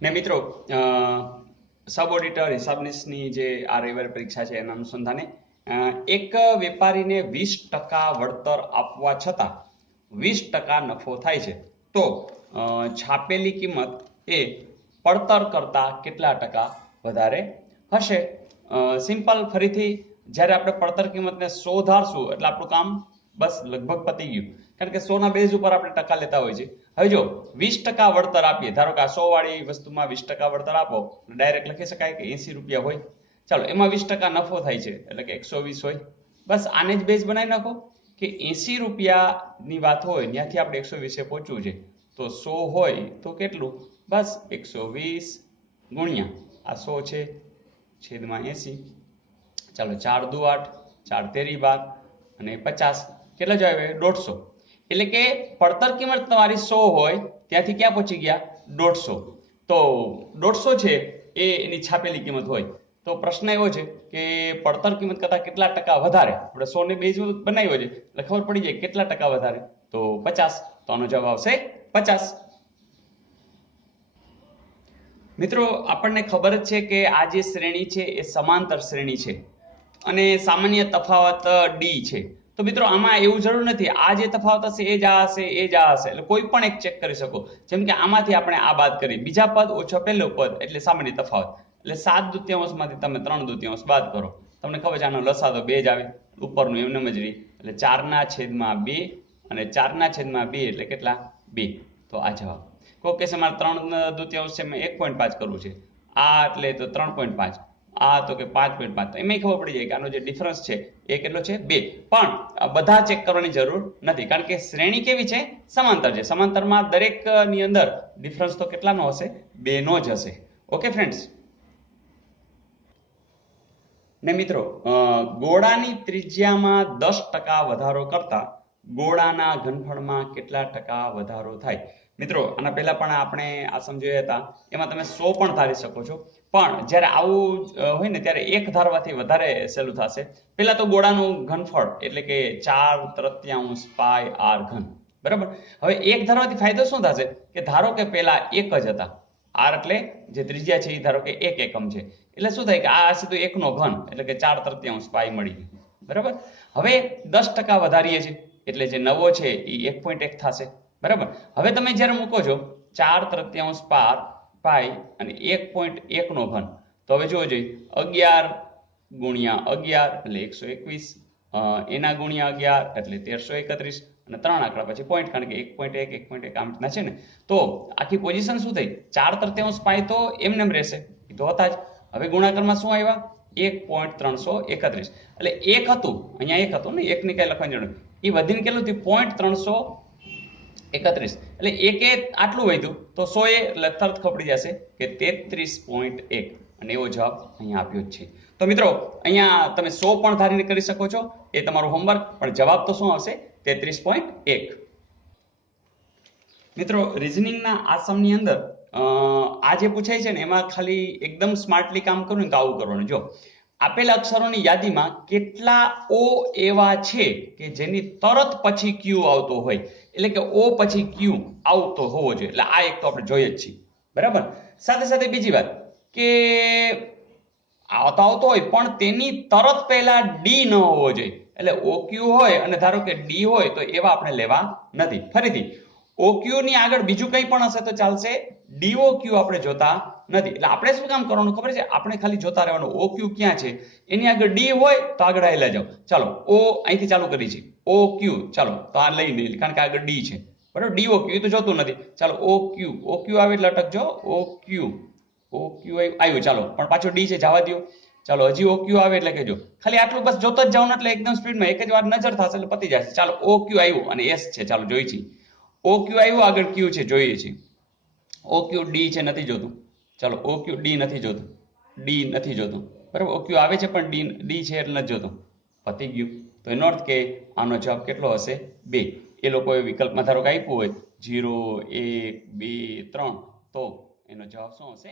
ને મિત્રો sub auditor હિસાબનીસની જે આ રવિવારે પરીક્ષા છે એના અનુસંધાને એક વેપારીને 20% વળતર આપવા છતાં 20% નફો થાય છે તો છાપેલી કિંમત એ પડતર કરતા કેટલા ટકા વધારે હશે? સિમ્પલ, ફરીથી જ્યારે આપણે પડતર કિંમતને 100 ધારશું એટલે આપણું કામ બસ લગભગ પતી ગયું, કારણ કે 100 ના બેઝ ઉપર આપણે ટકા લેતા હોય છે. હવે જો 20% વળતર આપીએ, ધારો કે આ 100 વાળી વસ્તુમાં 20% વળતર આપો, ડાયરેક્ટ લખી શકાય કે 80 રૂપિયા હોય. ચાલો, એમાં 20% નફો થાય છે એટલે કે 120 હોય. બસ આને જ બેઝ બનાવી નાખો કે 80 રૂપિયાની વાત હોય, ત્યાંથી આપણે 120 પહોંચવું છે, તો 100 હોય તો કેટલું? બસ 120 ગુણ્યા આ 100 છે છેદમાં 80. ચાલો, 4 દુ 8, 4 તેરી 12 અને 50, કેટલા જવાબ આવે? 150. એટલે કે પડતર કિંમત તમારી 100 હોય, ત્યાંથી ક્યાં પહોંચી ગયા? 150. તો 150 છે એ એની છાપેલી કિંમત હોય. તો પ્રશ્ન એવો છે કે પડતર કિંમત કરતા કેટલા ટકા વધારે? આપણે 100 ને બેઝ બનાવ્યો છે એટલે ખબર પડી જાય કેટલા ટકા વધારે, તો 50. તો આનો જવાબ આવશે 50. મિત્રો, આપણને ખબર જ છે કે આ જે શ્રેણી છે એ સમાંતર શ્રેણી છે અને સામાન્ય તફાવત ડી છે. તો મિત્રો, આમાં એવું જરૂર નથી આ જે તફાવત હશે એ જ આ હશે, એ જ આ હશે, એટલે કોઈ પણ એક ચેક કરી શકો. જેમ કે આમાંથી આપણે આ બાદ કરીએ, બીજા પદ ઓછો પહેલો પદ એટલે સામાન્ય તફાવત, એટલે 7/2 માંથી તમે 3/2 બાદ કરો, તમને ખબર છે આનો લસા તો 2 જ આવે, ઉપરનું એમને જ રહી, એટલે 4/2 અને 4/2 એટલે કેટલા? 2. તો આ જવાબ. કોઈ કહેશે મારે 3/2 છે, મેં 1.5 કરવું છે, આ એટલે તો 3.5, આ તો કે 5.5. તો એમાં ખબર પડી જાય કે આનો જે ડિફરન્સ છે એ કેટલો છે? 2. પણ બધા ચેક કરવાની જરૂર નથી, કારણ કે શ્રેણી કેવી છે? સમાંતર છે. સમાંતરમાં દરેકની અંદર ડિફરન્સ તો કેટલાનો હશે? 2 નો જ હશે. Okay friends. ને મિત્રો, ગોળાની ત્રિજ્યામાં 10% વધારો કરતા ગોળાના ઘનફળમાં કેટલા ટકા વધારો થાય? મિત્રો, આના પહેલા પણ આપણે આ સમજાવ્યા હતા, એમાં તમે 100 પણ ધારી શકો છો, પણ જ્યારે આવું હોય ને ત્યારે એક ધારવાથી વધારે સહેલું થશે. પહેલા તો ગોળાનું ઘનફળ એટલે કે 4/3 પાઈ r ઘન, બરાબર. હવે એક ધારવાથી ફાયદો શું થશે કે ધારો કે પહેલા એક જ હતા, r એટલે જે ત્રિજ્યા છે એ ધારો કે 1 એકમ છે, એટલે શું થાય કે આ સીધું 1 નો ઘન એટલે કે 4/3 પાઈ મળી ગયું, બરાબર. હવે 10% વધારીએ છીએ એટલે જે નવો છે એ 1.1 થશે, બરાબર. હવે તમે જ્યારે મૂકો છો 4/3 પાઈ અને 1.1 નો ઘન, તો હવે જોવો જોઈએ 11 ગુણ્યા 11 એટલે 121, એના ગુણ્યા 11 એટલે 1331, અને 3 આંકડા પછી પોઈન્ટ, કારણ કે 1.1 1.1 આમ રીતના છે ને. તો આખી પોઝિશન શું થઈ? 4/3 પાઈ તો એમને એમ રહેશે, એ તો હતા જ. હવે ગુણાકારમાં શું આવ્યા? 1.331, એટલે 1 હતું, અહીંયા 1 હતું ને, 1 ની કઈ લખવાની જરૂર, એ વધીને કેટલું થયું? 0.331, એટલે 1 આટલું વધ્યું તો 100 એટલે તરત ખબર પડી જશે કે 33.1, અને એવો જવાબ અહીંયા આપ્યો જ છે. તો મિત્રો, અહીંયા તમે 100 પણ ધારીને કરી શકો છો, એ તમારું હોમવર્ક, પણ જવાબ તો શું આવશે? 33.1. મિત્રો, રીઝનિંગના આ સમની અંદર આ જે પૂછાય છે ને એમાં ખાલી એકદમ સ્માર્ટલી કામ કરવું ને તો આવું કરવાનું. જો આપેલા અક્ષરોની યાદીમાં કેટલા ઓ એવા છે કે જેની તરત પછી ક્યુ આવતો હોય, એટલે કે ઓ પછી ક્યુ આવતો હોવો જોઈએ, એટલે આ એક તો આપણે જોઈએ જ છીએ, બરાબર. સાથે સાથે બીજી વાત કે આવતો હોય પણ તેની તરત પહેલા ડી ન હોવો જોઈએ, એટલે ઓક્યુ હોય અને ધારો કે ડી હોય તો એવા આપણે લેવા નથી. ફરીથી, ઓક્યુ ની આગળ બીજું કંઈ પણ હશે તો ચાલશે, ડીઓક્યુ આપણે જોતા નથી. એટલે આપણે શું કામ કરવાનું ખબર છે? આપણે ખાલી જોતા રહેવાનું ઓક્યુ ક્યાં છે, એની આગળ ડી હોય તો આગળ આવેલા જાઓ. ચાલો, ઓ અહીંથી ચાલુ કરી છે, ઓક્યુ, ચાલો તો આ લઈ લઈએ કારણ કે આગળ ડી છે, બરાબર. ડીઓક્યુ એ તો જોતું નથી, ચાલો ઓક્યુ, ઓક્યુ આવે એટલે અટકજો, ઓક્યુ, ઓક્યુ આવ્યું, ચાલો, પણ પાછો ડી છે, જવા દો. ચાલો, હજી ઓક્યુ આવે એટલે કહેજો, ખાલી આટલું બસ જોતો જ જવાનું, એટલે એકદમ સ્પીડમાં એક જ વાર નજર થશે એટલે પતી જશે. ચાલો, ઓક્યુ આવ્યું અને એસ છે, ચાલો જોઈ છે. ઓક્યુ આવ્યું, આગળ ક્યુ છે, જોઈએ છે. ઓક્યુ ડી છે, નથી જોતું, ચાલો ઓક્યુ ડી નથી જોતું, ડી નથી જોતું, બરાબર. ઓક્યુ આવે છે પણ ડી છે એટલે નથી જોતું, પતી ગયું. તો એનો અર્થ કે આનો જવાબ કેટલો હશે? 2. એ લોકોએ વિકલ્પમાં ધારો કે આપ્યું હોય 0 1 2 3, તો એનો જવાબ શું હશે?